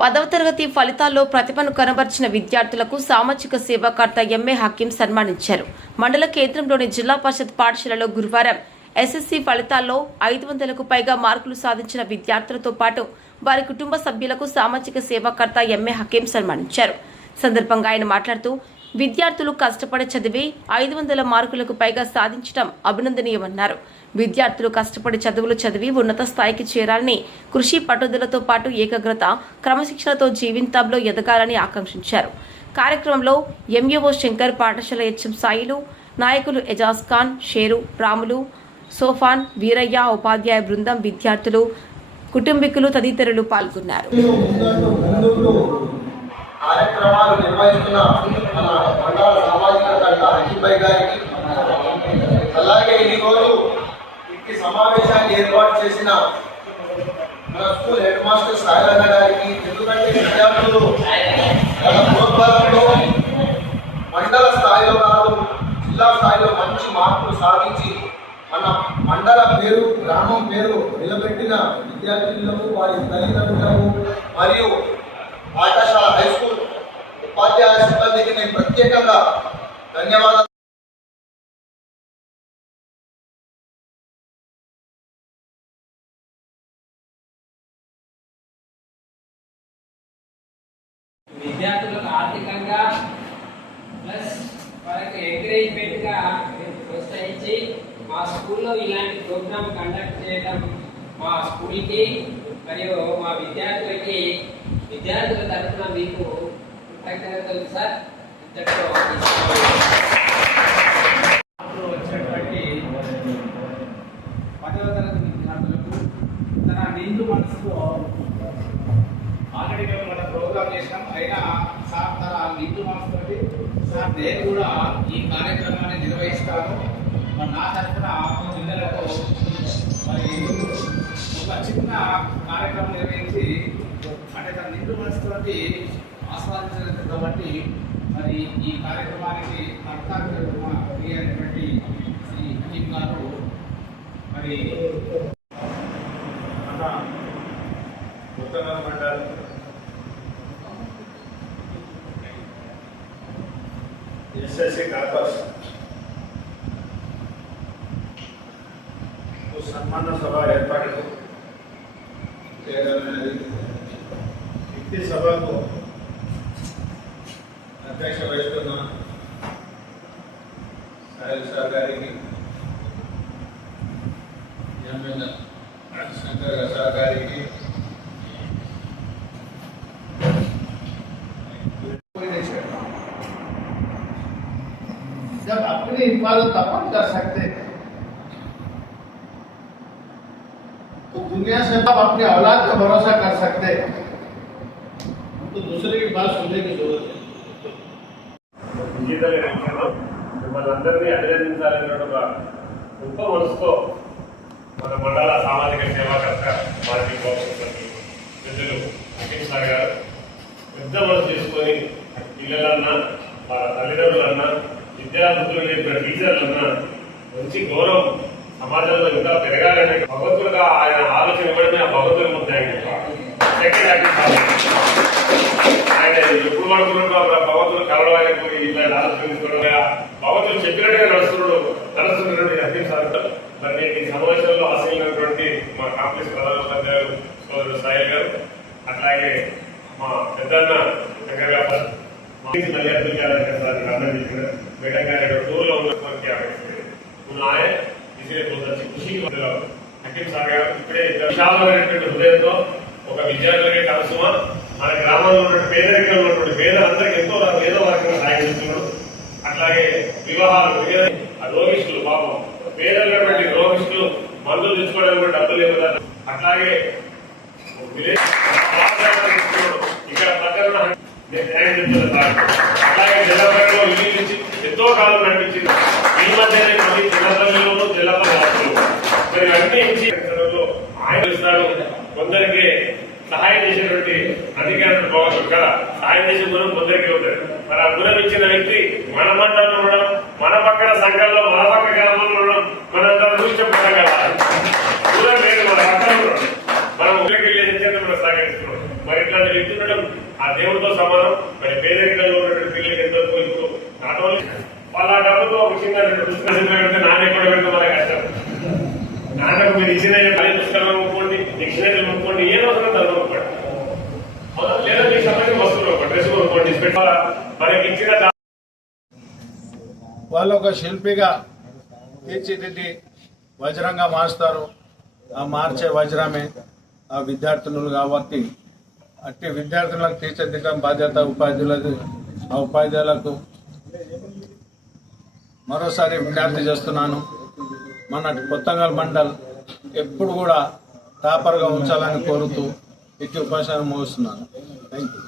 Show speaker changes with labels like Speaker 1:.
Speaker 1: పదవ తరగతి ఫలితాల్లో ప్రతిభను కనబర్చిన విద్యార్థులకు సామాజిక సేవాకర్త ఎంఏ హకీం సన్మానించారు. మండల కేంద్రంలోని జిల్లా పరిషత్ పాఠశాలలో గురువారం ఎస్ఎస్సి ఫలితాల్లో ఐదు వందలకు పైగా మార్కులు సాధించిన విద్యార్థులతో పాటు వారి కుటుంబ సభ్యులకు సామాజిక సేవాకర్త ఎంఏ హకీం సన్మానించారు. సందర్భంగా ఆయన మాట్లాడుతూ విద్యార్థులు కష్టపడి చదివి ఐదు వందల మార్కులకు పైగా సాధించడం అభినందనీయమన్నారు. విద్యార్థులు కష్టపడి చదువులు చదివి ఉన్నత స్థాయికి చేరాలని కృషి పట్టుదలతో పాటు ఏకాగ్రత క్రమశిక్షణతో జీవితంలో ఎదగాలని ఆకాంక్షించారు. కార్యక్రమంలో ఎంఈఓ శంకర్ పాఠశాల హెచ్ఎం సాయిలు నాయకులు ఎజాజ్ ఖాన్ షేరు రాములు సోఫాన్ వీరయ్య ఉపాధ్యాయ బృందం విద్యార్థులు కుటుంబీకులు తదితరులు పాల్గొన్నారు.
Speaker 2: కార్యక్రమాలు నిర్వహిస్తున్న మన మండల సామాజిక కర్త హకీబాయ్ గారికి. అలాగే ఈరోజు ఇంటి సమావేశాన్ని ఏర్పాటు చేసిన మన స్కూల్ హెడ్ మాస్టర్ సాయిలన్న గారికి ఎందుకంటే విద్యార్థులు ప్రోత్సాహంలో మండల స్థాయిలో కాదు జిల్లా స్థాయిలో మంచి మార్పులు సాధించి మన మండల పేరు గ్రామం పేరు నిలబెట్టిన విద్యార్థులకు వారి తల్లిదండ్రులకు మరియు పాఠశాల హై స్కూల్ ఉపాధ్యాయ సిబ్బందికి నేను ప్రత్యేకంగా ధన్యవాదాలు
Speaker 3: విద్యార్థులకు ఆర్థికంగా ప్లస్ వాళ్ళకి ఎంకరేజ్మెంట్గా ప్రోత్సహించి మా స్కూల్లో ఇలాంటి ప్రోగ్రామ్ కండక్ట్ చేయడం మా స్కూల్కి మరియు మా విద్యార్థులకి విద్యార్థుల తరఫున మీకు కృతజ్ఞతలు సార్ ఇంతటితో
Speaker 4: అప్పుడు వచ్చినటువంటి పదవ తరగతి విద్యార్థులకు తన నిండు మనసుతో ఆల్రెడీ మేము మన ప్రోగ్రామ్ చేసినాం. అయినా సార్ తన నిండు మనసుతోటి సార్ నేను కూడా ఈ కార్యక్రమాన్ని నిర్వహిస్తాను మరి నా తరఫున పిల్లలకు మరి ఒక చిన్న కార్యక్రమం నిర్వహించి అంటే తన నిండు మనసుతోటి ఆస్వాదించలేదు కాబట్టి మరి ఈ కార్యక్రమానికి కర్తార్యమ అయినటువంటి శ్రీ హకీం గారు మరి
Speaker 5: మన ఉత్తమ మండల్ ఎస్ఎస్సి టాపర్స్ సన్మాన సభ ఏర్పాటు చేయడం అనేది వ్యక్తి సభకు అధ్యక్ష వహిస్తున్న సాయిల్ సార్ గారికి ఎంఎన్ శంకర్ సార్ గారికి
Speaker 6: जब अपनी हिफाजत अपन कर सकते हैं तो दुनिया से आप अपने औलाद का भरोसा कर सकते हैं तो दूसरे की बात सुनने की जरूरत है
Speaker 5: విజేతల విషయంలో మిమ్మల్ని అందరినీ అభినందించాలనే ఒక గొప్ప మనసుతో మన మండల సామాజిక సేవాకర్త మాజీ గౌరవ పెద్దలు అఖిల్ సార్ గారు పెద్ద మనసు చేసుకొని పిల్లలన్నా వాళ్ళ తల్లిదండ్రులన్నా విద్యార్థులు లేపిన టీచర్లన్నా మంచి గౌరవం సమాజంలో ఇంకా పెరగాలనే భగవంతుడుగా ఆయన ఆలోచన ఇవ్వడమే ఆ భగవంతుడి ముద్ద సెకండ్ ఆయన ఎప్పుడు పడుకున్నాడు? భగవంతుడు చెప్పినట్టుగా నరసుడు నరసుడు హకీం సార్ మరి నేను ఈ సమావేశంలో ఆశయినటువంటి మా కాంప్లెక్స్ ప్రధానోపాధ్యాయులు సోదరుడు సాయి గారు అట్లాగే మా పెద్దన్న శంకర్ గారు మళ్ళీ సార్ అర్థం చేసిన మేడం గారు టూర్లో ఉన్నటువంటి ఆమె ఇసిరే హకీం సార్ గారు ఇప్పుడే విశాలమైనటువంటి హృదయంతో ఒక విద్యార్థులకే కలసమా మన గ్రామంలో ఉన్నటువంటి పేదరికంలో ఉన్నటువంటి పేదలందరికీ అలాగే వివాహాలు వేరే- పాపం పేదలైనటువంటి రోగిష్టులు మందులు తెచ్చుకోవడానికి కూడా డబ్బులు లేవు అట్లాగే ఇక్కడ పక్కన అలాగే నేను న్యాయం చెప్తున్నాను ఇల్లు నుంచి ఎంతో కాలం నడిపించింది. ఈ మధ్యనే మళ్ళీ జిల్లాపల్లిలోను జిల్లాపల్లి హాస్టల్ మరి అన్ని ఆయన ఇస్తాడు కొందరికి సహాయం చేసినటువంటి అధికారులు బాగుంటుంది కదా సహాయం చేసే గుణం కొందరికి ఉంటుంది మన గురం ఇచ్చిన వ్యక్తి మన మండలం ఉండడం మన పక్కన సంఘంలో మన పక్క గ్రామంలో ఉండడం మనం మన మరి ఆ దేవుడితో సమానం. మరి పేదరికంలో ఉన్నటువంటి డబ్బుతో ఒక చిన్న పుస్తకం నాన్న కష్టం. నాన్నకు మీరు ఇచ్చిన పుస్తకాలు అమ్ముకోండి డిక్షనరీలు అమ్ముకోండి ఏం అవసరం తను లేదా వస్తువులు డ్రెస్ కొనుక్కోండి పెట్టాలా
Speaker 6: వాళ్ళు ఒక శిల్పిగా తీర్చిదిద్ది వజ్రంగా మార్స్తారు. ఆ మార్చే వజ్రమే ఆ విద్యార్థులు కాబట్టి అట్టి విద్యార్థులకు తీర్చిదిద్దడం బాధ్యత ఉపాధ్యాయులకు ఆ ఉపాధ్యాయులకు మరోసారి విజ్ఞప్తి చేస్తున్నాను. మన కొత్తగల్ మండల్ ఎప్పుడు కూడా టాపర్గా ఉంచాలని కోరుతూ ఇట్టి ఉపాసన ముగిస్తున్నాను థ్యాంక్ యూ